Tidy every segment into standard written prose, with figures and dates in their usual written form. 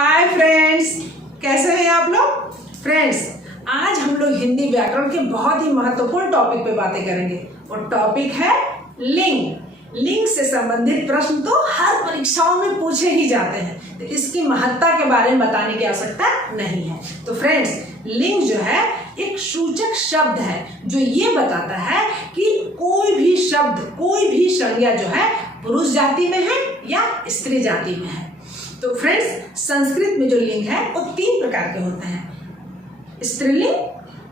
Hi friends, कैसे हैं आप लोग। फ्रेंड्स, आज हम लोग हिंदी व्याकरण के बहुत ही महत्वपूर्ण टॉपिक पे बातें करेंगे और टॉपिक है लिंग। लिंग से संबंधित प्रश्न तो हर परीक्षाओं में पूछे ही जाते हैं, तो इसकी महत्ता के बारे में बताने की आवश्यकता नहीं है। तो फ्रेंड्स, लिंग जो है एक सूचक शब्द है जो ये बताता है कि कोई भी शब्द, कोई भी संज्ञा जो है पुरुष जाति में है या स्त्री जाति में है। तो फ्रेंड्स, संस्कृत में जो लिंग है वो 3 प्रकार के होते हैं, स्त्रीलिंग,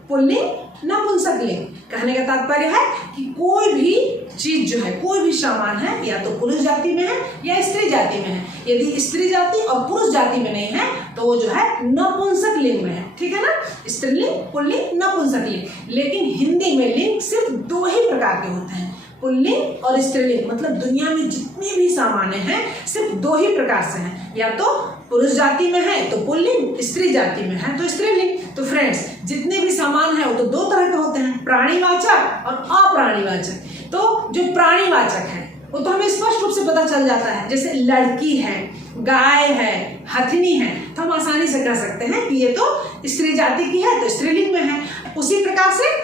पुल्लिंग, नपुंसकलिंग। कहने का तात्पर्य है कि कोई भी चीज जो है, कोई भी सामान है, या तो पुरुष जाति में है या स्त्री जाति में है। यदि स्त्री जाति और पुरुष जाति में नहीं है तो वो जो है नपुंसक लिंग में है। ठीक है ना, स्त्रीलिंग, पुल्लिंग, नपुंसकलिंग। लेकिन हिंदी में लिंग सिर्फ 2 ही प्रकार के होते हैं, पुल्लिंग और स्त्रीलिंग। मतलब दुनिया में जितने भी सामान्य हैं सिर्फ 2 ही प्रकार से हैं, या तो पुरुष जाति में है तो पुल्लिंग, स्त्री जाति में है तो स्त्रीलिंग। तो फ्रेंड्स, जितने भी सामान है वो तो 2 तरह के होते हैं, प्राणीवाचक और अप्राणीवाचक। तो जो प्राणीवाचक है वो तो हमें स्पष्ट रूप से पता चल जाता है, जैसे लड़की है, गाय है, हथनी है, तो हम आसानी से कह सकते हैं कि ये तो स्त्री जाति की है तो स्त्रीलिंग में है। उसी प्रकार से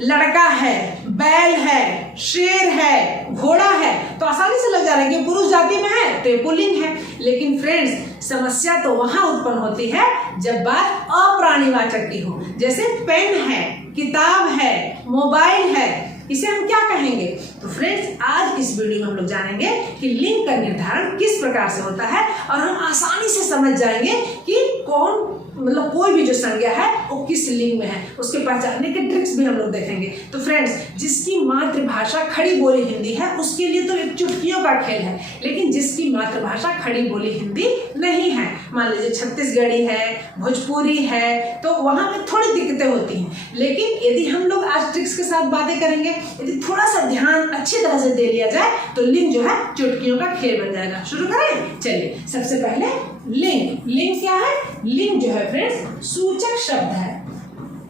लड़का है, बैल है, शेर है, घोड़ा है, तो आसानी से लग जा रहा है कि पुरुष जाति में है तो ये पुल्लिंग है। लेकिन फ्रेंड्स, समस्या तो वहां उत्पन्न होती है जब बात अप्राणीवाचक की हो, जैसे पेन है, किताब है, मोबाइल है, इसे हम क्या कहेंगे। तो फ्रेंड्स, आज इस वीडियो में हम लोग जानेंगे कि लिंग का निर्धारण किस प्रकार से होता है और हम आसानी से समझ जाएंगे कि कौन, मतलब कोई भी जो संज्ञा है वो किस लिंग में है, उसके पहचानने के ट्रिक्स भी हम लोग देखेंगे। तो फ्रेंड्स, जिसकी मातृभाषा खड़ी बोली हिंदी है उसके लिए तो एक चुटकियों का खेल है, लेकिन जिसकी मातृभाषा खड़ी बोली हिंदी नहीं है, मान लीजिए छत्तीसगढ़ी है, भोजपुरी है, तो वहां पे थोड़ी दिक्कतें होती हैं। लेकिन यदि हम लोग आज ट्रिक्स के साथ बातें करेंगे, यदि थोड़ा सा ध्यान अच्छी तरह से दे लिया जाए तो लिंग जो है चुटकियों का खेल बन जाएगा। शुरू करें, चलिए। सबसे पहले लिंग। लिंग क्या है? लिंग जो है फ्रेंड्स सूचक शब्द है।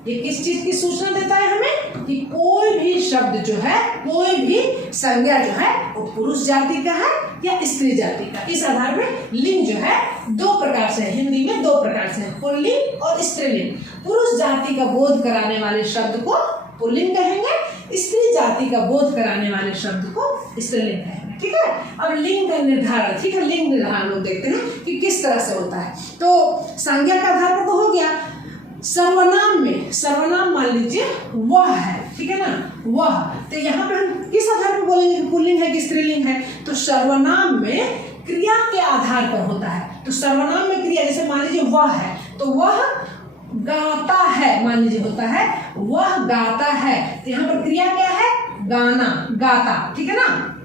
ये किस चीज की सूचना देता है हमें कि कोई भी शब्द जो है, कोई भी संज्ञा जो है वो पुरुष जाति का है या स्त्री जाति का। इस आधार पर लिंग जो है 2 प्रकार से है, हिंदी में 2 प्रकार से है, पुल्लिंग और स्त्रीलिंग। पुरुष जाति का बोध कराने वाले शब्द को पुल्लिंग कहेंगे, स्त्री जाति का बोध कराने वाले शब्द को स्त्रीलिंग कहेंगे। ठीक है, अब लिंग का निर्धारण, ठीक है, लिंग निर्धारण लोग देखते हैं कि किस तरह से होता है। तो संज्ञा का आधार पर तो हो गया। सर्वनाम में, सर्वनाम मान लीजिए वह है, ठीक है ना, वह, तो यहाँ पे हम किस आधार पर बोलेंगे कि पुल्लिंग है कि स्त्रीलिंग है। तो सर्वनाम में क्रिया के आधार पर होता है। तो सर्वनाम में क्रिया, जैसे मान लीजिए वह है तो वह गाता है, मान लीजिए होता है वह गाता है, तो यहाँ पर क्रिया क्या है? गाना, गाता, ठीक है ना,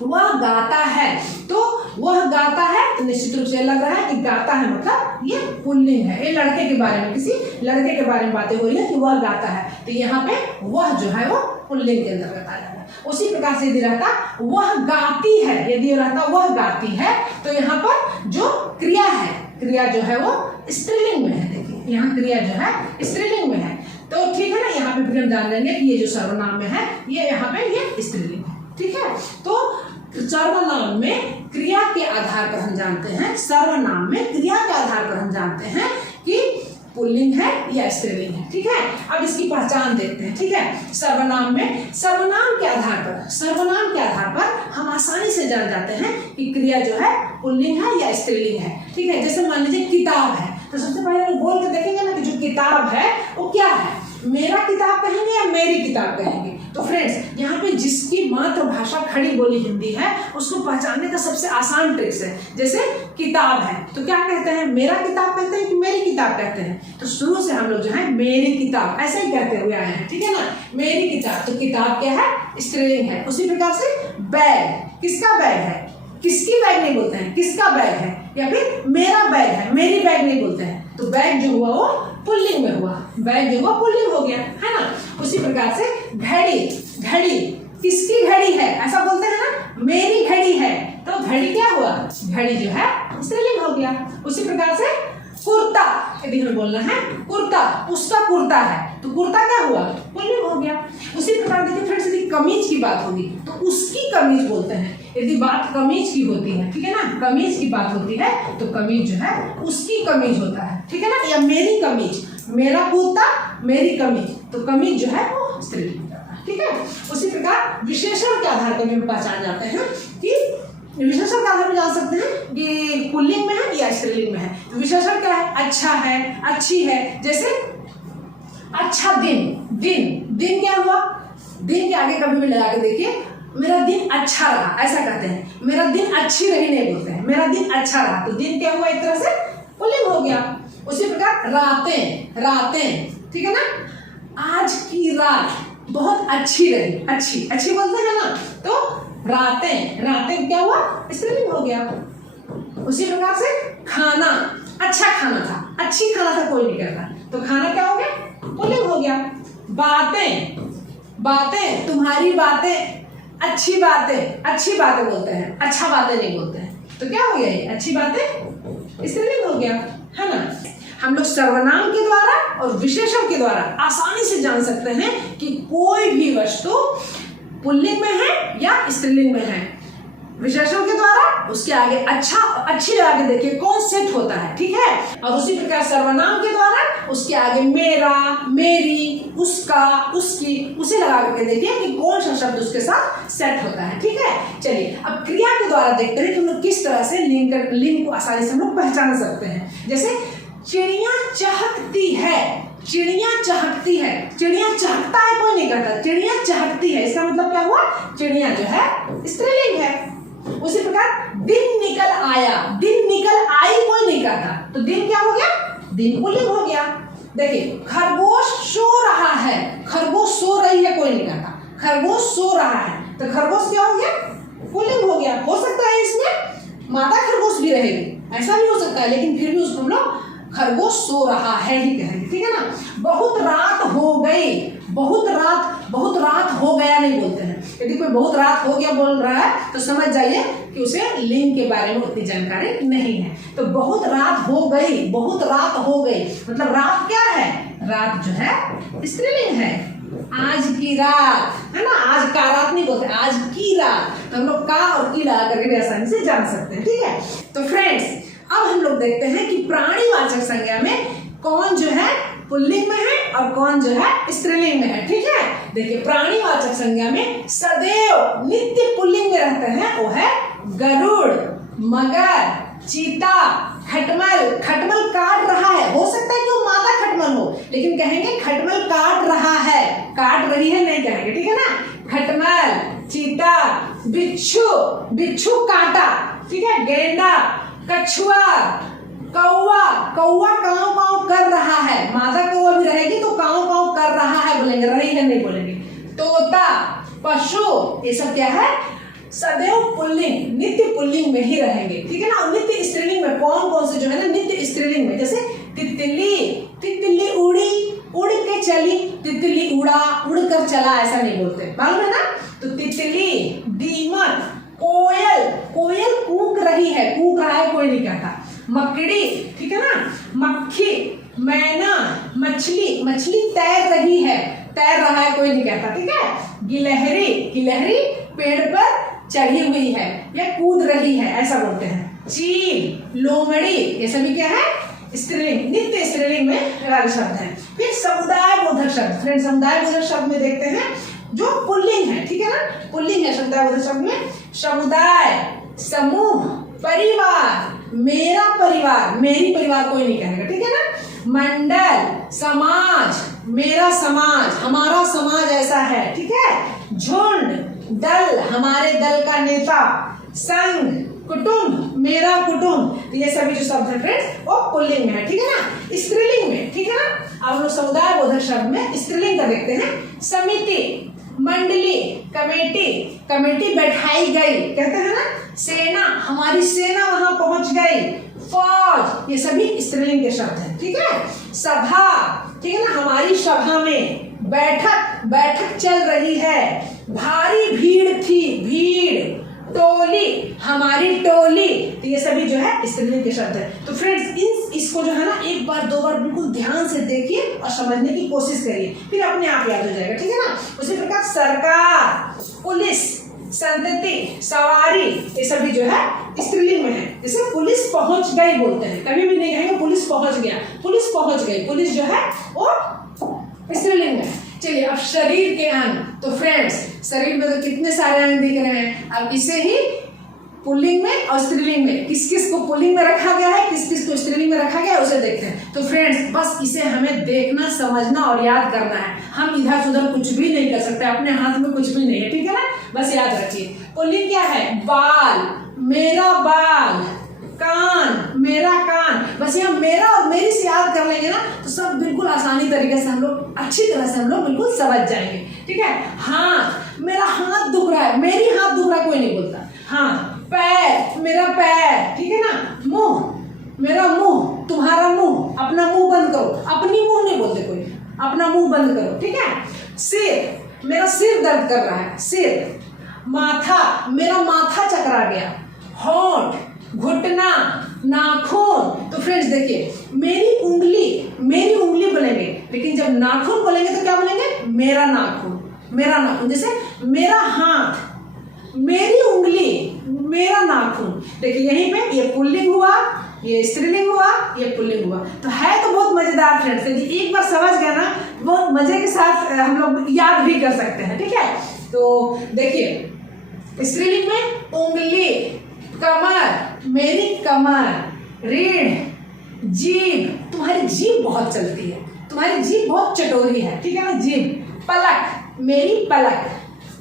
वह गाता है। तो वह गाता है तो निश्चित रूप से लग रहा है कि गाता है मतलब ये पुल्लिंग है, ये लड़के के बारे में, किसी लड़के के बारे में बातें हो रही है कि वह गाता है, तो यहाँ पे वह जो है वो पुल्लिंग के अंतर्गत आ जाएगा। उसी प्रकार से यदि रहता वह गाती है, यदि रहता वह गाती है, तो यहाँ पर जो क्रिया है, क्रिया जो है वो स्त्रीलिंग में है। देखिए यहाँ क्रिया जो है स्त्रीलिंग में है, तो ठीक है ना, यहाँ पे फिर हम जान लेंगे कि ये जो सर्वनाम में है ये यहाँ पे ये स्त्रीलिंग है। ठीक है, तो सर्वनाम में क्रिया के आधार पर हम जानते हैं, सर्वनाम में क्रिया के आधार पर हम जानते हैं कि पुल्लिंग है या स्त्रीलिंग है। ठीक है, अब इसकी पहचान देखते हैं। ठीक है, सर्वनाम में, सर्वनाम के आधार पर, सर्वनाम के आधार पर हम आसानी से जान जाते हैं कि क्रिया जो है पुल्लिंग है या स्त्रीलिंग है। ठीक है, जैसे मान लीजिए किताब है, तो सबसे पहले हम बोल के देखेंगे ना कि जो किताब है वो क्या है, मेरा किताब कहेंगे या मेरी किताब कहेंगे। तो फ्रेंड्स, यहाँ पे जिसकी मातृभाषा खड़ी बोली हिंदी है उसको पहचानने का सबसे आसान ट्रिक्स है। जैसे किताब है तो क्या कहते हैं, मेरा किताब कहते हैं कि मेरी किताब कहते हैं। तो शुरू से हम लोग जो है मेरी किताब ऐसे ही कहते हुए आए हैं, ठीक है ना, मेरी किताब। तो किताब क्या है? स्त्रीलिंग है। उसी प्रकार से बैग, किसका बैग है, किसकी बैग नहीं बोलते हैं, किसका बैग है, या फिर मेरा बैग है, मेरी बैग नहीं बोलते हैं, तो बैग जो हुआ वो पुल्लिंग में हुआ, बैग जो हुआ पुल्लिंग हो गया, है ना। उसी प्रकार से घड़ी, घड़ी किसकी घड़ी है ऐसा बोलते हैं ना, मेरी घड़ी है, तो घड़ी क्या हुआ, घड़ी जो है स्त्रीलिंग हो गया। उसी प्रकार से कुर्ता, यदि हमें बोलना है कुर्ता, उसका कुर्ता है तो कुर्ता क्या हुआ, पुल्लिंग हो गया। उसी प्रकार देखिए फ्रेंड्स, यदि कमीज की बात होगी तो उसकी कमीज बोलते हैं, यदि बात कमीज की होती है, ठीक है ना, कमीज की बात होती है तो कमीज जो है उसकी कमीज होता है, ठीक है ना, या मेरी कमीज, मेरा कुर्ता मेरी कमीज, तो कमीज जो है वो स्त्रीलिंग हो जाता है, ठीक है। उसी प्रकार विशेषण के आधार पर भी पहचान जाते हैं कि विशेषण के आधार पर जान सकते हैं कि पुल्लिंग में है या स्त्रीलिंग में है। तो विशेषण क्या है? अच्छा है, अच्छी है। जैसे अच्छा दिन, दिन क्या हुआ? दिन के आगे कभी भी लगा के देखिए, मेरा दिन अच्छा रहा, ऐसा कहते हैं। मेरा दिन अच्छी रही नहीं बोलते हैं, मेरा दिन अच्छा रहा, तो दिन क्या हुआ? एक तरह से पुल्लिंग हो गया। उसी प्रकार रातें, ठीक है ना, आज की रात बहुत अच्छी रही, अच्छी बोलते हैं ना, तो रातें क्या हुआ? स्त्रीलिंग हो गया। उसी प्रकार से खाना, अच्छा खाना था, अच्छी खाना था कोई नहीं कहता, तो खाना क्या हो गया? पुल्लिंग हो गया। बातें, तुम्हारी बातें, अच्छी बातें बोलते हैं, अच्छा बातें नहीं बोलते हैं, तो क्या हो गया? ये अच्छी बातें स्त्रीलिंग हो गया, है ना। हम लोग सर्वनाम के द्वारा और विशेषण के द्वारा आसानी से जान सकते हैं कि कोई भी वस्तु पुल्लिंग में है या स्त्रीलिंग में है। विशेषण के द्वारा उसके आगे अच्छा अच्छी लगा के देखिए कौन सेट होता है, ठीक है। और उसी प्रकार सर्वनाम के द्वारा उसके आगे मेरा, मेरी, उसका, उसकी, उसे लगा करके देखिए कि कौन सा शब्द उसके साथ सेट होता है, ठीक है। चलिए अब क्रिया के द्वारा देखते हैं कि हम लोग किस तरह से लिंग को आसानी से हम लोग पहचान सकते हैं। जैसे चिड़िया चहकती है, चिड़िया चहकता है कोई नहीं कहता, चिड़िया चहकती है, इसका मतलब क्या हुआ? चिड़िया जो है स्त्रीलिंग है। उसी प्रकार दिन निकल आया, दिन निकल आई कोई नहीं कहता, तो दिन क्या हो गया? दिन पुल्लिंग हो गया। देखिए खरगोश सो रहा है, खरगोश सो रही है कोई नहीं कहता, खरगोश सो रहा है, तो खरगोश क्या हो गया? पुल्लिंग हो गया। हो सकता है इसमें मादा खरगोश भी रहेगी, ऐसा भी हो सकता है, लेकिन फिर भी उसको हम लोग खरगोश सो रहा है ही कहेंगे, ठीक है ना। बहुत रात हो गई, बहुत रात हो गया नहीं बोलते हैं। यदि कोई बहुत रात हो गया बोल रहा है तो समझ जाइए कि उसे लिंग के बारे में उतनी जानकारी नहीं है। तो बहुत रात हो गई, मतलब रात क्या है? रात जो है स्त्रीलिंग है। आज की रात, है ना, आज का रात नहीं बोलते, आज की रात, तो हम लोग का और की लगा करके भी आसानी से जान सकते हैं, ठीक है। तो फ्रेंड्स अब हम लोग देखते हैं कि प्राणीवाचक संज्ञा में कौन जो है पुल्लिंग में है और कौन जो है स्त्रीलिंग में है, ठीक है। देखिए प्राणीवाचक संज्ञा में सदैव नित्य पुल्लिंग में रहते हैं, वो है गरुड़, मगर, चीता, खटमल काट रहा है। हो सकता है कि वो मादा खटमल हो, लेकिन कहेंगे खटमल काट रहा है, काट रही है नहीं कहेंगे, ठीक है ना। खटमल, चीता, बिच्छू काटा, ठीक है, गेंडा, कछुआ, कौवा काव काव कर रहा है, मादा कौवा भी रहेगी तो काव काव कर रहा है बोलेंगे, रही है नहीं बोलेंगे। तोता, पशु, ये सब क्या है? सदैव पुल्लिंग, नित्य पुल्लिंग में ही रहेंगे, ठीक है ना। नित्य स्त्रीलिंग में कौन से जो है ना नित्य स्त्रीलिंग में, जैसे तितली उड़ के चली, तितली उड़ कर चला, ऐसा नहीं बोलते, मालूम है ना। तो तितली, दीमक, कोयल कूक रहा है कोई नहीं कहता, मकड़ी, ठीक है ना, मक्खी, मैना, मछली तैर रहा है कोई नहीं कहता, ठीक है। गिलहरी पेड़ पर चढ़ी हुई है या कूद रही है, ऐसा बोलते हैं। चील, लोमड़ी, ये सभी क्या है? स्त्रीलिंग, नित्य स्त्रीलिंग में वाले शब्द है। फिर समुदाय बोधक शब्द, फ्रेंड समुदाय बोधक शब्द में देखते हैं जो पुल्लिंग है, ठीक है ना, पुल्लिंग है समुदाय बोधक शब्द में। समुदाय, समूह, परिवार, मेरा परिवार, मेरी परिवार कोई नहीं कहेगा, ठीक है ना। मंडल, समाज, मेरा समाज, हमारा समाज ऐसा है, ठीक है। झुंड, दल, हमारे दल का नेता। संघ, कुटुंब, मेरा कुटुंब, तो ये सभी जो शब्द है फ्रेंड्स वो पुल्लिंग में है, ठीक है ना। स्त्रीलिंग में, ठीक है ना। अब लोग समुदाय बोधक शब्द में स्त्रीलिंग का देखते हैं। समिति, मंडली, कमेटी बैठाई गई, कहते हैं ना। सेना, हमारी सेना वहां पहुंच गई। फौज, ये सभी स्त्रीलिंग के शब्द हैं, ठीक है। सभा, ठीक है ना, हमारी सभा में। बैठक चल रही है। भारी भीड़ थी, भीड़। टोली, हमारी टोली, तो ये सभी जो है स्त्रीलिंग के शब्द है। तो फ्रेंड्स इसको जो है ना एक बार दो बार बिल्कुल ध्यान से देखिए और समझने की कोशिश करिए, फिर अपने आप याद हो जाएगा, ठीक है ना। उसी प्रकार सरकार, पुलिस, संतति, सवारी, ये सभी जो है स्त्रीलिंग में है। जैसे पुलिस पहुंच गई बोलते हैं, कभी भी नहीं कहेंगे पुलिस पहुंच गया, पुलिस पहुंच गई, पुलिस जो है वो स्त्रीलिंग में है। चलिए अब शरीर के अंग, तो फ्रेंड्स शरीर में तो कितने सारे अंग दिख रहे हैं, अब इसे ही पुल्लिंग में और स्त्रीलिंग में किस किस को पुल्लिंग में रखा गया है, किस किस को स्त्रीलिंग में रखा गया है उसे देखते हैं। तो फ्रेंड्स बस इसे हमें देखना, समझना और याद करना है। हम इधर उधर कुछ भी नहीं कर सकते, अपने हाथ में कुछ भी नहीं है, ठीक है ना, बस याद रखिए। पुल्लिंग क्या है, बाल, मेरा बाल, कान, मेरा कान, बस यहाँ मेरा और मेरी से याद कर लेंगे ना तो सब बिल्कुल आसानी तरीके से हम लोग, अच्छी तरह से हम लोग बिल्कुल समझ जाएंगे, ठीक है। हाथ, मेरा हाथ दुख रहा है, मेरी हाथ दुख रहा है कोई नहीं बोलता, हाँ। पैर, मेरा पैर, ठीक है ना। मुंह, मेरा मुंह, तुम्हारा मुंह, अपना मुंह बंद करो, अपनी मुंह नहीं बोलते कोई, अपना मुंह बंद करो, ठीक है। सिर, मेरा सिर दर्द कर रहा है, सिर। माथा, मेरा माथा चकरा गया। होंठ, घुटना, नाखून। तो फ्रेंड्स देखिए मेरी उंगली बोलेंगे, लेकिन जब नाखून बोलेंगे तो क्या बोलेंगे, मेरा नाखून, मेरा नाखून। जैसे मेरा हाथ, मेरी उंगली, मेरा नाखून। देखिए यहीं पे ये पुल्लिंग हुआ, ये स्त्रीलिंग हुआ, ये पुल्लिंग हुआ। तो है तो बहुत मजेदार फ्रेंड्स, यदि एक बार समझ गए ना बहुत मजे के साथ हम लोग याद भी कर सकते हैं, ठीक है। तो देखिए स्त्रीलिंग में उंगली, कमर, मेरी कमर, रीढ़, जीभ, तुम्हारी जीभ बहुत चलती है, तुम्हारी जीभ बहुत चटोरी है, ठीक है ना, जीभ। पलक, मेरी पलक।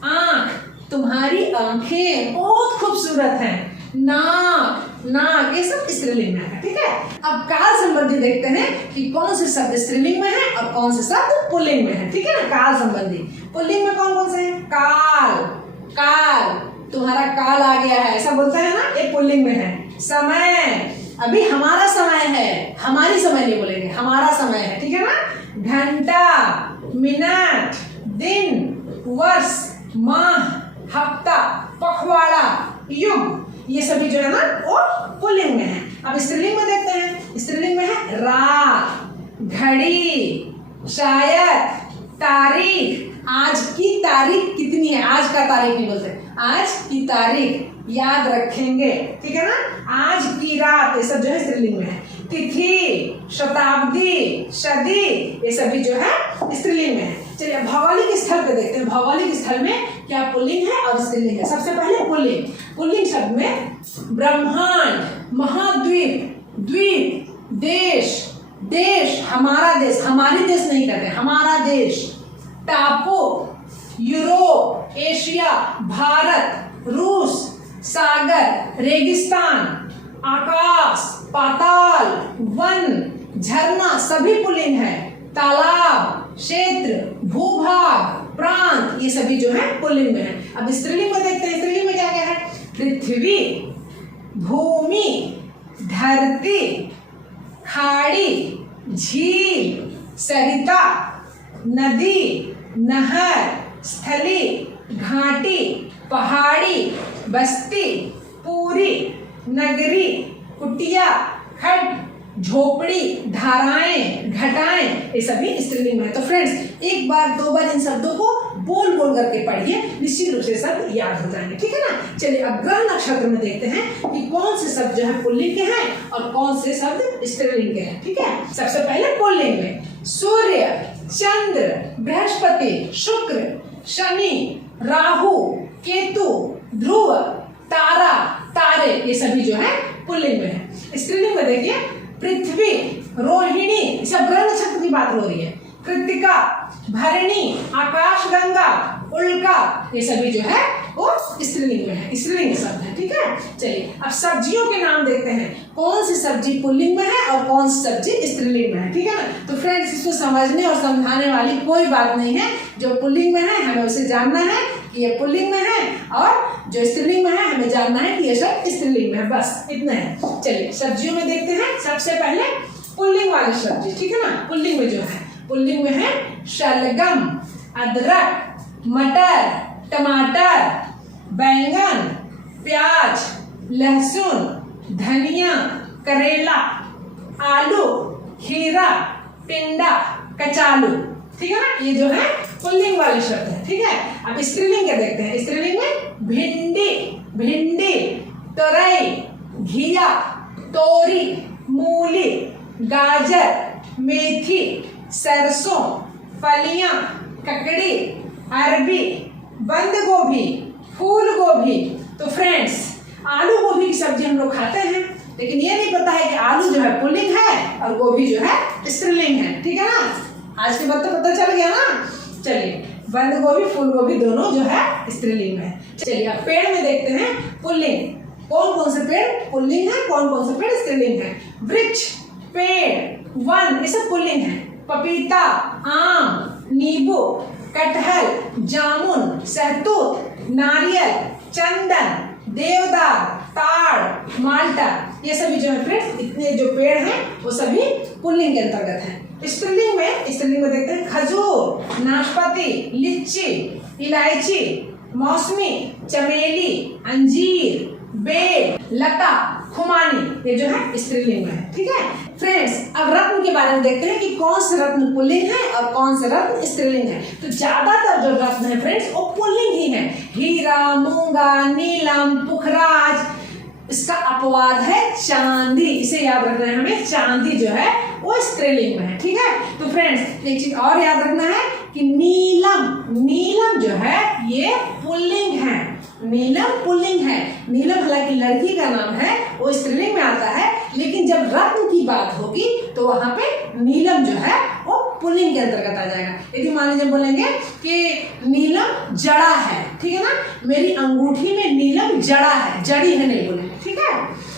आंख, तुम्हारी आंखें बहुत खूबसूरत हैं। नाक, ये सब स्त्रीलिंग में है, ठीक है। अब काल संबंधी देखते हैं कि कौन से शब्द स्त्रीलिंग में है और कौन से शब्द पुल्लिंग में है, ठीक है ना। काल संबंधी पुल्लिंग में कौन कौन से हैं, काल, तुम्हारा काल आ गया है, ऐसा बोलते हैं ना, ये पुल्लिंग में है। समय, अभी हमारा समय है, हमारी समय नहीं बोलेंगे, हमारा समय है, ठीक है ना। घंटा, मिनट, दिन, वर्ष, माह, हफ्ता, पखवाड़ा, युग, ये सभी जो है ना वो पुल्लिंग में है। अब स्त्रीलिंग में देखते हैं, स्त्रीलिंग में है रात, घड़ी, शायद, तारीख, आज की तारीख कितनी है, आज का तारीख नहीं बोलते, आज की तारीख याद रखेंगे, ठीक है ना। आज की रात, ये सब जो है स्त्रीलिंग में है। तिथि, शताब्दी, सदी, ये सभी जो है स्त्रीलिंग में है। चलिए भौगोलिक स्थल पे देखते हैं, भौगोलिक स्थल में क्या पुल्लिंग है और स्त्रीलिंग है। सबसे पहले पुल्लिंग शब्द में ब्रह्मांड, महाद्वीप, द्वीप, देश, हमारा देश, हमारी देश नहीं कहते, हमारा देश। टापू, यूरोप, एशिया, भारत, रूस, सागर, रेगिस्तान, आकाश, पाताल, वन, झरना, सभी पुल्लिंग है। तालाब, क्षेत्र, भूभाग, प्रांत, ये सभी जो है पुल्लिंग में है। अब स्त्रीलिंग में देखते हैं, स्त्रीलिंग में क्या क्या है, पृथ्वी, भूमि, धरती, खाड़ी, झील, सरिता, नदी, नहर, स्थली, घाटी, पहाड़ी, बस्ती, पूरी, नगरी, कुटिया, खड्ड, झोपड़ी, धाराएं, घटाएं, ये सभी स्त्रीलिंग में है। तो फ्रेंड्स एक बार दो बार इन शब्दों को बोल बोल करके पढ़िए, निश्चित रूप से शब्द याद हो जाएंगे, ठीक है ना। चलिए अब ग्रह नक्षत्र में देखते हैं कि कौन से शब्द जो है पुल्लिंग के हैं और कौन से शब्द स्त्रीलिंग के हैं, ठीक है। सबसे पहले पुल्लिंग में सूर्य, चंद्र, बृहस्पति, शुक्र, शनि, राहु, केतु, ध्रुव, तारा, तारे, ये सभी जो है पुल्लिंग में है। स्त्रीलिंग में देखिए पृथ्वी, रोहिणी, सब ग्रह नक्षत्र की बात हो रही है। कृतिका, भरणी, आकाशगंगा, उल्का, ये सभी जो है वो स्त्रीलिंग में है, स्त्रीलिंग शब्द है, ठीक है। चलिए अब सब्जियों के नाम देखते हैं, कौन सी सब्जी पुल्लिंग में है और कौन सी सब्जी स्त्रीलिंग में है, ठीक है ना। तो फ्रेंड्स इसको समझने और समझाने वाली कोई बात नहीं है, जो पुल्लिंग में है हमें उसे जानना है कि ये पुल्लिंग में है और जो स्त्रीलिंग में है हमें जानना है कि ये सब स्त्रीलिंग में है, बस इतना है। चलिए सब्जियों में देखते हैं, सबसे पहले पुल्लिंग वाली सब्जी, ठीक है ना। पुल्लिंग में जो है, पुल्लिंग में है शलगम, अदरक, मटर, टमाटर, बैंगन, प्याज, लहसुन, धनिया, करेला, आलू, खीरा, टिंडा, कचालू, ठीक है ना, ये जो है पुल्लिंग वाले शब्द है। ठीक है, अब स्त्रीलिंग क्या देखते हैं। स्त्रीलिंग में भिंडी, भिंडी, तोरई, घिया, तोरी, मूली, गाजर, मेथी, सरसों, फलियां, ककड़ी, अरबी, बंद गोभी, फूल गोभी। तो फ्रेंड्स, आलू गोभी की सब्जी हम लोग खाते हैं, लेकिन ये नहीं पता है कि आलू जो है पुल्लिंग है और गोभी जो है स्त्रीलिंग है। ठीक है ना, आज के बाद तो पता चल गया ना। चलिए, बंद गोभी, फूल गोभी दोनों जो है स्त्रीलिंग है। चलिए, अब पेड़ में देखते हैं पुल्लिंग। कौन कौन से पेड़ पुल्लिंग है, कौन कौन से पेड़ स्त्रीलिंग है। वृक्ष, पेड़, वन, ये सब पुल्लिंग है। पपीता, आम, नींबू, कटहल, जामुन, सहतूत, नारियल, चंदन, देवदार, ताड़, माल्टा, ये सभी जो है फ्रेंड्स, इतने जो पेड़ हैं वो सभी पुल्लिंग के अंतर्गत हैं। स्त्रीलिंग में देखते हैं खजूर, नाशपाती, लीची, इलायची, मौसमी, चमेली, अंजीर, बेल, लता, खुमानी, ये जो है स्त्रीलिंग में है। ठीक है फ्रेंड्स, अब रत्न के बारे में देखते हैं कि कौन से रत्न पुल्लिंग है और कौन से रत्न स्त्रीलिंग है। तो ज्यादातर जो रत्न है फ्रेंड्स वो पुल्लिंग ही है। हीरा, मूंगा, नीलम, पुखराज, इसका अपवाद है चांदी। इसे याद रखना है हमें, चांदी जो है वो स्त्रीलिंग में है। ठीक है, तो फ्रेंड्स एक चीज और याद रखना है कि नीलम, नीलम जो है ये पुल्लिंग है। नीलम पुल्लिंग है। नीलम हालांकि लड़की का नाम है, वो स्त्रीलिंग में आता है, लेकिन जब रत्न की बात होगी तो वहां पे नीलम जो है वो पुल्लिंग के अंतर्गत आ जाएगा। यदि मान लीजिए बोलेंगे कि नीलम जड़ा है, ठीक है ना, मेरी अंगूठी में नीलम जड़ा है, जड़ी है नहीं बोलेंगे। ठीक है,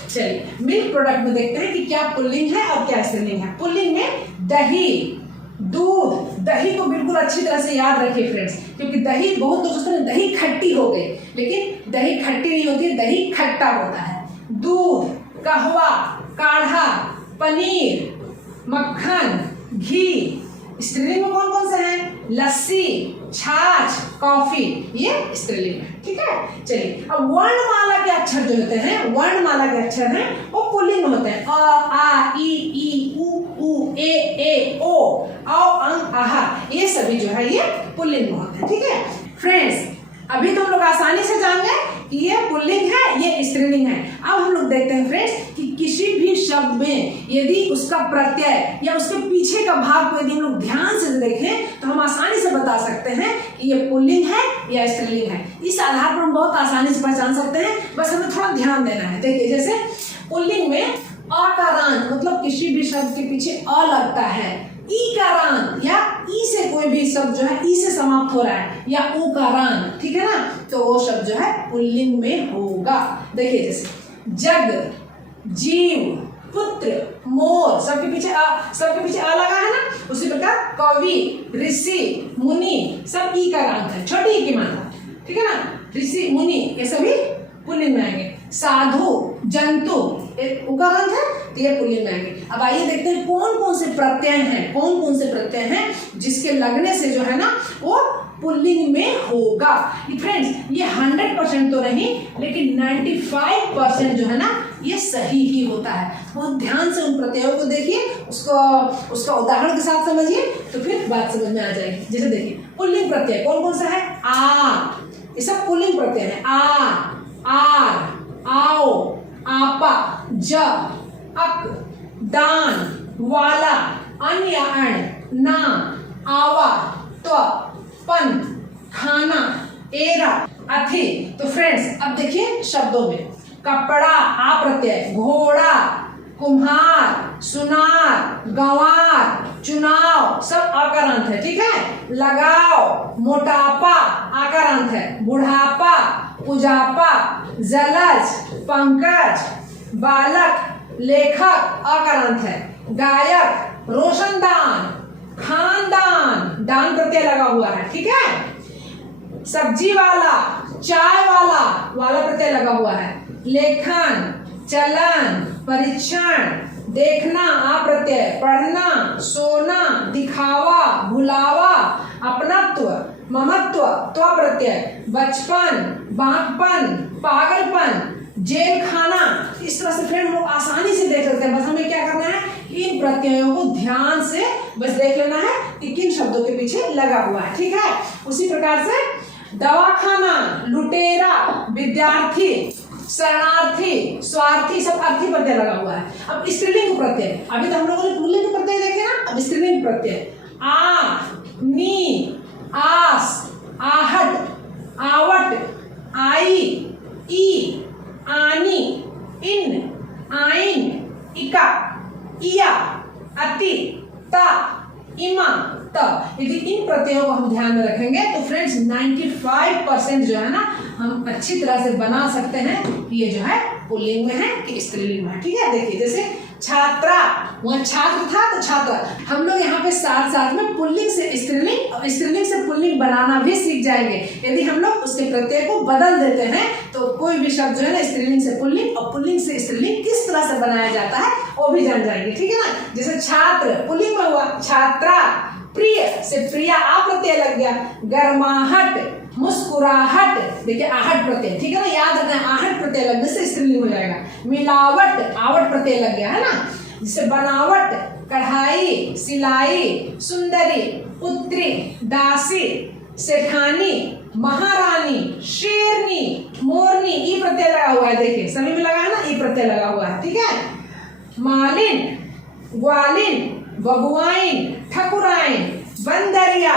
चलिए मिल्क प्रोडक्ट में देखते हैं कि क्या पुल्लिंग है और क्या स्त्रीलिंग है। पुल्लिंग में दही, दूध, दही को बिल्कुल अच्छी तरह से याद रखिए फ्रेंड्स, क्योंकि दही बहुत लोग सोचते हैं दही खट्टी हो गई, लेकिन दही खट्टी नहीं होती है, दही खट्टा होता है। दूध, कहवा, काढ़ा, पनीर, मक्खन, घी। स्त्रीलिंग में कौन कौन से हैं? लस्सी, छाछ, कॉफी, ये स्त्रीलिंग है। ठीक है, चलिए अब वर्णमाला के अक्षर जो होते हैं, वर्णमाला के अक्षर हैं वो पुल्लिंग में होते हैं। अ, आ, ई, उ, ए, ओ, अंग, आहा, ये सभी जो है ये पुल्लिंग में होते हैं। ठीक है फ्रेंड्स, अभी तो हम लोग आसानी से जान गए कि ये पुल्लिंग है, ये स्त्रीलिंग है। अब हम लोग देखते हैं फ्रेंड्स कि किसी भी शब्द में यदि उसका प्रत्यय या उसके पीछे का भाग को यदि हम लोग ध्यान से देखें तो हम आसानी से बता सकते हैं कि ये पुल्लिंग है या स्त्रीलिंग है। इस आधार पर हम बहुत आसानी से पहचान सकते हैं, बस हमें थोड़ा ध्यान देना है। देखिए, जैसे पुल्लिंग में अकारांत, मतलब किसी भी शब्द के पीछे अ लगता है, ईकारांत या ई से कोई भी शब्द जो है ई से समाप्त हो रहा है, या उकारांत, ठीक है ना, तो वो शब्द जो है पुल्लिंग में होगा। देखिए जैसे जग, जीव, पुत्र, मोर, सबके पीछे आ लगा है ना। उसी प्रकार कवि, ऋषि, मुनि, सब ईकारांत है, छोटी ई की मात्रा, ठीक है ना। ऋषि, मुनि, ये सभी पुल्लिंग में आएंगे। साधु, जंतु, उकारांत है तो ये पुल्लिंग में आएंगे। अब आइए देखते हैं कौन कौन से प्रत्यय हैं, कौन कौन से प्रत्यय हैं जिसके लगने से जो है ना वो पुल्लिंग में होगा। फ्रेंड्स, ये 100% तो नहीं, लेकिन 95% जो है ना ये सही ही होता है। बहुत ध्यान से उन प्रत्ययों को देखिए, उसका उदाहरण के साथ समझिए तो फिर बात समझ में आ जाएगी। जैसे देखिए पुल्लिंग प्रत्यय कौन कौन सा है? आ, ये सब पुल्लिंग प्रत्यय है। आ, आर, आओ, आपा, ज, अक, दान, वाला, अन या अण, ना, आवा, त्व, पन, खाना, एरा, अथि। तो फ्रेंड्स अब देखिए शब्दों में कपड़ा, आ प्रत्यय, घोड़ा, कुम्हार, सुनार, गंवार, चुनाव, सब आकारांत है, ठीक है। लगाओ, मोटापा, आकारांत है। बुढ़ापा, उजापा, जलज, पंकज, बालक, लेखक, आकारांत है। गायक, रोशनदान, खानदान, दान प्रत्यय लगा हुआ है, ठीक है। सब्जी वाला, चाय वाला, वाला प्रत्यय लगा हुआ है। लेखन, चलन, परीक्षण, देखना, आ प्रत्यय, पढ़ना, सोना, दिखावा, भुलावा, अपनत्व, ममत्व, त्व प्रत्यय, बचपन, बांकपन, पागलपन, जेल खाना। इस तरह से फिर हम लोग आसानी से देख सकते हैं। बस हमें क्या करना है, इन प्रत्ययों को ध्यान से बस देख लेना है कि किन शब्दों के पीछे लगा हुआ है, ठीक है। उसी प्रकार से दवाखाना, लुटेरा, विद्यार्थी, शरणार्थी, स्वार्थी, सब अर्थी प्रत्यय लगा हुआ है। अब स्त्रीलिंग प्रत्यय, अभी तो हम लोगों ने पुल्लिंग प्रत्यय देखे ना, अब स्त्रीलिंग प्रत्यय आ, नी, आस, आहट, आवट, आई, ई, आनी, इन, आइन, इका, इया, अति, ता, इमा, त। यदि इन प्रत्ययों को हम ध्यान में रखेंगे तो फ्रेंड्स 95% जो है ना हम अच्छी तरह से बना सकते हैं कि ये जो है पुल्लिंग में है कि स्त्रीलिंग में है, ठीक है। देखिए जैसे छात्रा, वहाँ छात्र था तो छात्रा, हम लोग यहाँ पे साथ साथ में पुल्लिंग से स्त्रीलिंग और स्त्रीलिंग से पुल्लिंग बनाना भी सीख जाएंगे। यदि हम लोग उसके प्रत्यय को बदल देते हैं तो कोई भी शब्द जो है ना स्त्रीलिंग से पुल्लिंग और पुल्लिंग से स्त्रीलिंग किस तरह से बनाया जाता है वो भी जान जाएंगे, ठीक है ना। जैसे छात्र पुल्लिंग में हुआ, छात्रा, प्रिय से प्रिया आ प्रत्यय लग गया, गर्माहट, मुस्कुराहट, देखिए आहट प्रत्यय, ठीक है ना, याद रखना है आहट प्रत्यय लगने से स्त्रीलिंग हो जाएगा। मिलावट, आवट प्रत्यय लग गया है ना। जिसे बनावट, कढ़ाई, सिलाई, सुंदरी, पुत्री, दासी, सेठानी, महारानी, शेरनी, मोरनी, ई प्रत्यय लगा हुआ है, देखिए सभी में लगा है ना, ई प्रत्यय लगा हुआ है, ठीक है। मालिन, ग्वालिन, बबुआइन, ठकुराइन, बंदरिया,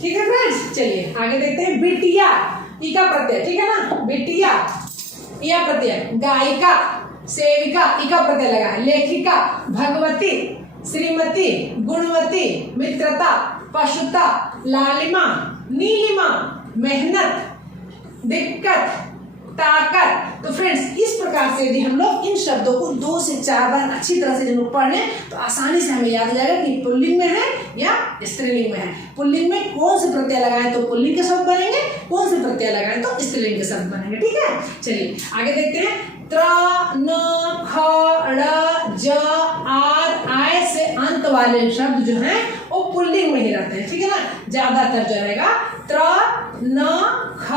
ठीक है फ्रेंड्स। चलिए आगे देखते हैं, बिटिया, ई का प्रत्यय, ठीक है ना, बिटिया, या प्रत्यय, गायिका, सेविका, ई का प्रत्यय लगा है, लेखिका, भगवती, श्रीमती, गुणवती, मित्रता, पशुता, लालिमा, नीलिमा, मेहनत, दिक्कत, ताकत। तो फ्रेंड्स इस प्रकार से यदि हम लोग इन शब्दों को 2 से 4 बार अच्छी तरह से जब पढ़ लें तो आसानी से हमें याद हो जाएगा कि पुल्लिंग में है या स्त्रीलिंग में है। पुल्लिंग में कौन से प्रत्यय लगाएं तो पुल्लिंग के शब्द बनेंगे, कौन से प्रत्यय लगाएं तो स्त्रीलिंग के शब्द बनेंगे, ठीक है। चलिए आगे देखते हैं, त्र, न, ख, ड़, ज, आर, आय से अंत वाले शब्द जो हैं वो पुल्लिंग में ही रहते हैं, ठीक है ना। ज्यादातर जो रहेगा त्र, न, ख,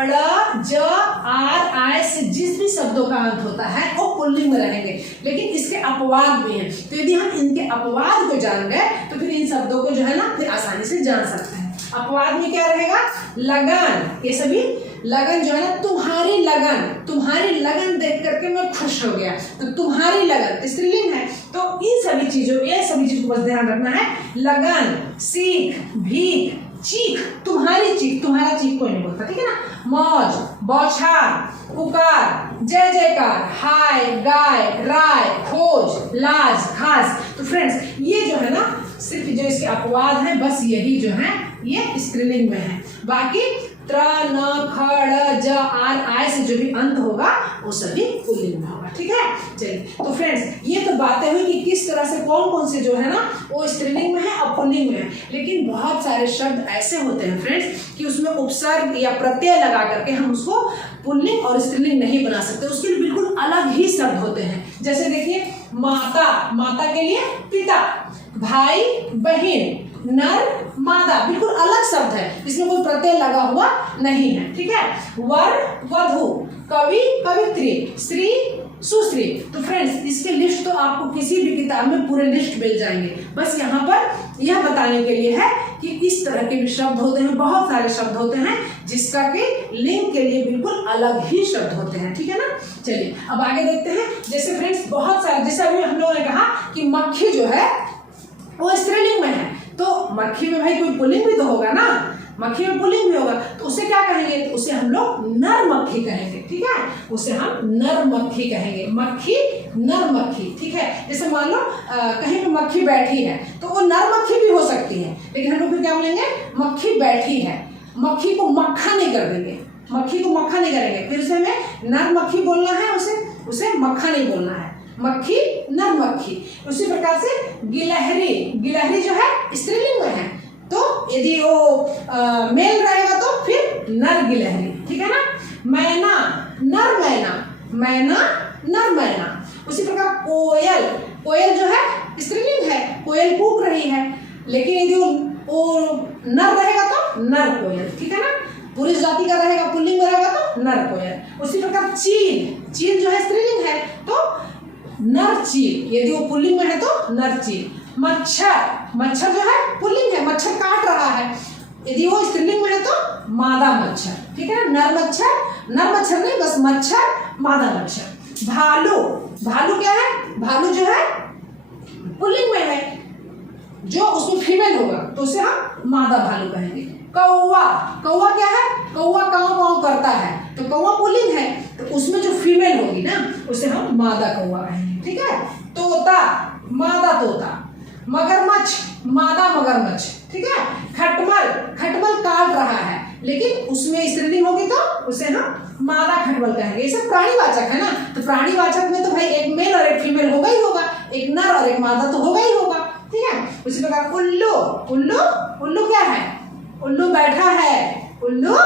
ड़, ज, आर, आय से जिस भी शब्दों का अंत होता है वो पुल्लिंग में रहेंगे, लेकिन इसके अपवाद भी हैं। तो यदि हम इनके अपवाद को जान गए तो फिर इन शब्दों को जो है ना फिर आसानी से जान सकते हैं। अपवाद में क्या रहेगा, लगन, ये सभी लगन जो है ना, तुम्हारी लगन, तुम्हारी लगन देख करके मैं खुश हो गया, तो तुम्हारी लगन स्त्रीलिंग है। तो इन सभी चीजों, ये सभी चीजों को बस ध्यान रखना है। लगन, सीख, भीख, चीख, तुम्हारी चीख, तुम्हारा चीख कोई नहीं बोलता, ठीक है ना। मौज, बौछार, पुकार, जय जयकार, हाय, गाय, राय, खोज, लाज, खास। तो फ्रेंड्स ये जो है ना सिर्फ जो इसके अपवाद हैं बस यही जो है ये स्त्रीलिंग में है। बाकी त्र, न, ख, ड़, ज, आर, आय से जो भी अंत होगा वो सभी पुल्लिंग में होगा, ठीक है। चलिए तो फ्रेंड्स ये तो बातें हुई कि किस तरह से कौन कौन से जो है ना वो स्त्रीलिंग में है और पुल्लिंग में है। लेकिन बहुत सारे शब्द ऐसे होते हैं फ्रेंड्स कि उसमें उपसर्ग या प्रत्यय लगा करके हम उसको पुल्लिंग और स्त्रीलिंग नहीं बना सकते, उसके लिए बिल्कुल अलग ही शब्द होते हैं। जैसे देखिए माता, माता के लिए पिता, भाई, बहन, नर, मादा, बिल्कुल अलग शब्द है, इसमें कोई प्रत्यय लगा हुआ नहीं है, ठीक है। वर, वधु, कवि, कवित्री, स्त्री, सुश्री। तो फ्रेंड्स इसके लिस्ट तो आपको किसी भी किताब में पूरे लिस्ट मिल जाएंगे, बस यहाँ पर यह बताने के लिए है कि इस तरह के भी शब्द होते हैं, बहुत सारे शब्द होते हैं जिसका कि लिंग के लिए बिल्कुल अलग ही शब्द होते हैं, ठीक है ना। चलिए अब आगे देखते हैं। जैसे फ्रेंड्स बहुत सारे, जैसे अभी हम लोगों ने कहा कि मक्खी जो है वो स्त्रीलिंग में है, तो मक्खी में भाई कोई पुल्लिंग भी तो होगा ना, मक्खी में पुल्लिंग भी होगा, तो उसे क्या कहेंगे, तो उसे हम लोग नर मक्खी कहेंगे, ठीक है। उसे हम नर मक्खी कहेंगे, मक्खी, नर मक्खी, ठीक है। जैसे मान लो कहीं पे मक्खी बैठी है तो वो नर मक्खी भी हो सकती है, लेकिन हम लोग फिर क्या बोलेंगे, मक्खी बैठी है, मक्खी को मक्खा नहीं कर देंगे, मक्खी को मक्खा नहीं करेंगे, फिर उसे हमें नर मक्खी बोलना है, उसे मक्खा नहीं बोलना है, मक्खी, नर मक्खी। उसी प्रकार से गिलहरी, गिलहरी जो है स्त्रीलिंग में है, तो यदि वो मेल रहेगा तो फिर नर गिलहरी, ठीक है ना। मैना, नर मैना, मैना, नर मैना। उसी प्रकार कोयल, कोयल जो है स्त्रीलिंग है, कोयल कूक रही है, लेकिन यदि वो नर रहेगा तो नर कोयल, ठीक है ना। पुरुष जाति का रहेगा, पुल्लिंग में रहेगा तो नर कोयल। उसी प्रकार चील, चील जो है स्त्रीलिंग है तो नर चील, यदि वो पुल्लिंग में है तो नर चील। मच्छर, मच्छर जो है पुल्लिंग है, मच्छर काट रहा है। यदि वो स्त्रीलिंग में है तो मादा मच्छर, ठीक है। नर मच्छर नहीं, बस मच्छर, मादा मच्छर। भालू, भालू क्या है, भालू जो है पुल्लिंग में है, जो उसमें फीमेल होगा तो उसे हम मादा भालू कहेंगे। कौवा, कौवा क्या है, कौवा काव काव करता है, तो कौवा पुल्लिंग है, तो उसमें जो फीमेल होगी ना उसे हम मादा कौवा कहेंगे, ठीक है। तोता, मादा तोता। मगरमच्छ, मादा मगरमच्छ, ठीक है। खटमल, खटमल काट रहा है, लेकिन उसमें स्त्रीलिंग होगी तो उसे हम मादा खटमल कहेंगे। ये सब प्राणीवाचक है ना, तो प्राणीवाचक में तो भाई एक मेल और एक फीमेल होगा ही होगा, एक नर और एक मादा तो होगा ही होगा, ठीक है। उसी प्रकार उल्लू, उल्लू, उल्लू क्या है, उल्लू बैठा है, उल्लू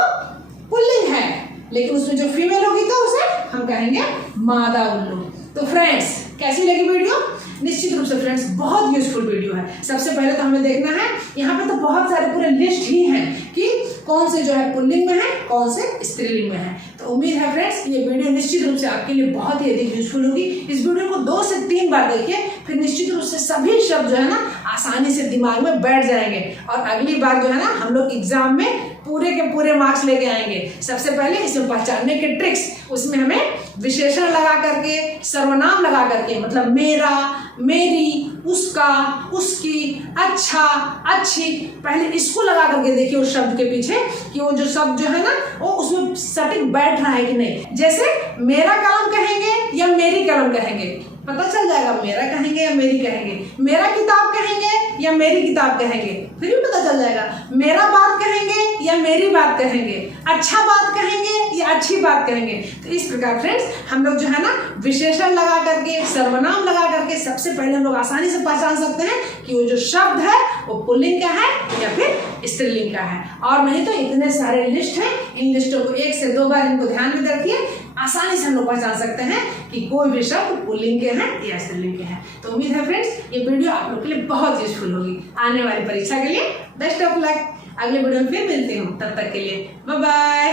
पुल्लिंग है, लेकिन उसमें जो फीमेल होगी तो उसे हम कहेंगे मादा उल्लू। तो फ्रेंड्स, कैसी लगी वीडियो? निश्चित रूप से फ्रेंड्स बहुत यूजफुल वीडियो है। सबसे पहले तो हमें देखना है, यहाँ पे तो बहुत सारे पूरे लिस्ट ही हैं कि कौन से जो है पुल्लिंग में है, कौन से स्त्रीलिंग में है। तो उम्मीद है फ्रेंड्स ये वीडियो निश्चित रूप से आपके लिए बहुत ही अधिक यूजफुल होगी। इस वीडियो को 2 से 3 बार देखिए, फिर निश्चित रूप से सभी शब्द जो है ना आसानी से दिमाग में बैठ जाएंगे, और अगली बार जो है ना हम लोग एग्जाम में पूरे के पूरे मार्क्स लेके आएंगे। सबसे पहले इसमें पहचानने के ट्रिक्स, उसमें हमें विशेषण लगा करके, सर्वनाम लगा करके, मतलब मेरा, मेरी, उसका, उसकी, अच्छा, अच्छी, पहले इसको लगा करके देखिए उस शब्द के पीछे कि वो जो शब्द जो है ना वो उसमें सटीक बैठ रहा है कि नहीं। जैसे मेरा कलम कहेंगे या मेरी कलम कहेंगे, पता चल जाएगा, मेरा कहेंगे या मेरी कहेंगे, मेरा किताब कहेंगे या मेरी किताब कहेंगे, फिर भी पता चल जाएगा। मेरा बात कहेंगे या मेरी बात कहेंगे, अच्छा बात कहेंगे या अच्छी बात कहेंगे। तो इस प्रकार फ्रेंड्स हम लोग जो है ना विशेषण लगा करके, सर्वनाम लगा करके सबसे पहले हम लोग आसानी से पहचान सकते हैं कि वो जो शब्द है वो पुल्लिंग का है या फिर स्त्रीलिंग का है। और नहीं तो इतने सारे लिस्ट हैं, इन लिस्टों को 1 से 2 बार इनको ध्यान में रखिए, आसानी से हम लोग पहचान सकते हैं कि कोई भी शब्द पुल्लिंग के हैं या स्त्रीलिंग के हैं। तो उम्मीद है फ्रेंड्स ये वीडियो आप लोग के लिए बहुत यूजफुल होगी। आने वाली परीक्षा के लिए बेस्ट ऑफ लक। अगले वीडियो में फिर मिलती हूँ, तब तक के लिए बाय बाय।